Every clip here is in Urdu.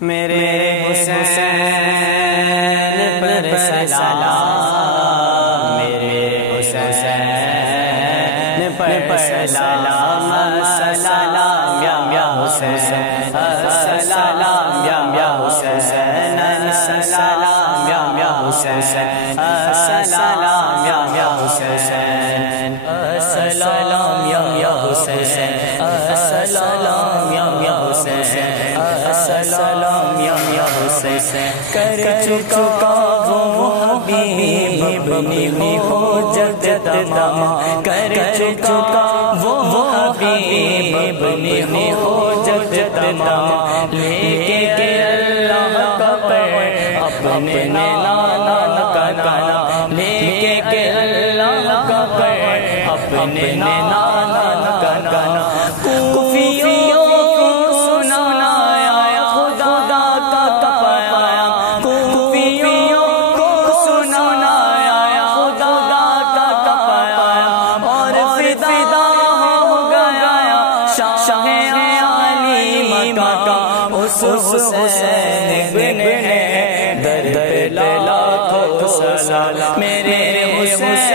میرے حسین پر سلام، میرے حسین پر سلام، سلام یا حسین، سلام یا حسین، سلام یا حسین، سلام یا حسین، سلام یا حسین، سلام یا حسین، سلام یا حسین، کر چکا وہ حبیب اپنی حجت تمام، کر چکا وہ حبیب اپنی حجت تمام، لے کے اللہ کا پیر اپنے نانا کا نام، لے کے اللہ کا پیر اپنے نانا کا نام، کوفیوں کو سنایا خدا کا پیام، کوفیوں کو سنایا خدا کا پیام، اور فدا ہو گیا شاہ عالم کا اس حسین بن حیدر پہ لاکھوں سلام، میرے حسین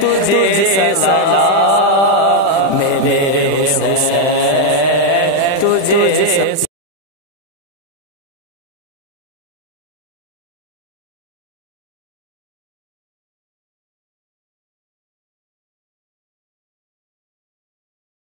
تجھے سلام، میرے حسین تجھے